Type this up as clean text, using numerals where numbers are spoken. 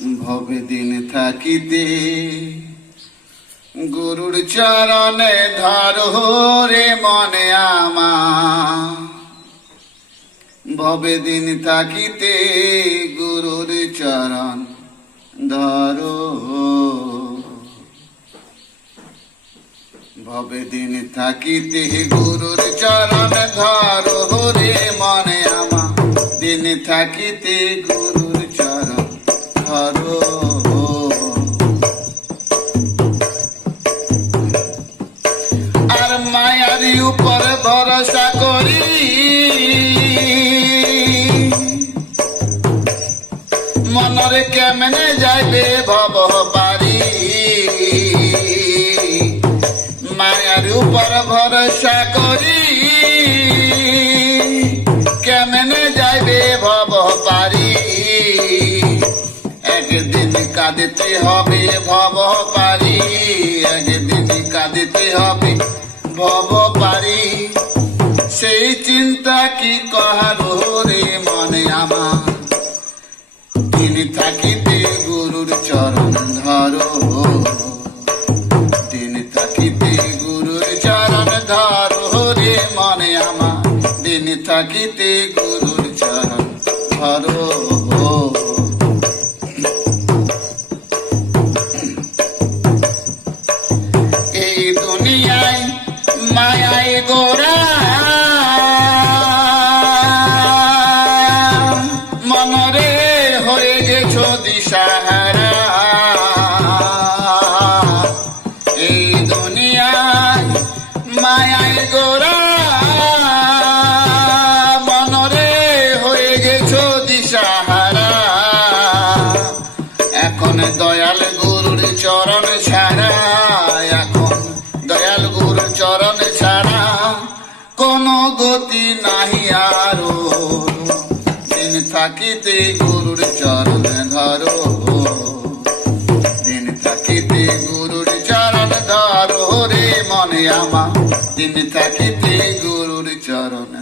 ভবে দিন থাকিতে গুরুর চরণে ধরো রে মনে আমার। ভবে দিন থাকিতে গুরুর চরণ ধরো, ভবে দিন থাকিতে গুরুর চরণ ধরো রে মনে আমার। দিন থাকিতে গুরুর চরণ ধরো। আর মায়ার উপর ভরসা করি মনরে কেমনে যাইবে ভব পারি। মায়ার উপর ভরসা করি কেমনে যাইবে ভব পারি। একদিন কাঁদিতে হবে ভব পারি, একদিন কাঁদিতে হবে ভব পারি। সেই চিন্তা কি কাহারো রে মনে আমার। দিন থাকিতে গুরুর চরণ ধরো, দিন থাকিতে গুরুর চরণ ধরো রে মনে আমার। দিন থাকিতে গুরুর চরণ ধরো। এই দুনিয়ায় মায়ায় গোরা মনরে হয়ে গেছো দিশাহারা। এই দুনিয়ায় মায়ায় গোরা মনরে হয়ে গেছো দিশাহারা। এখন দয়াল গুরুর চরণ ছাড়া, এখন দয়াল গুরুর চরণ ছাড়া কোনো গতি নাহি আরো। দিন থাকিতে গুরুর চরণ ধরো, দিন থাকিতে গুরুর চরণ ধরো রে মনে আমার। দিন থাকিতে গুরুর চরণ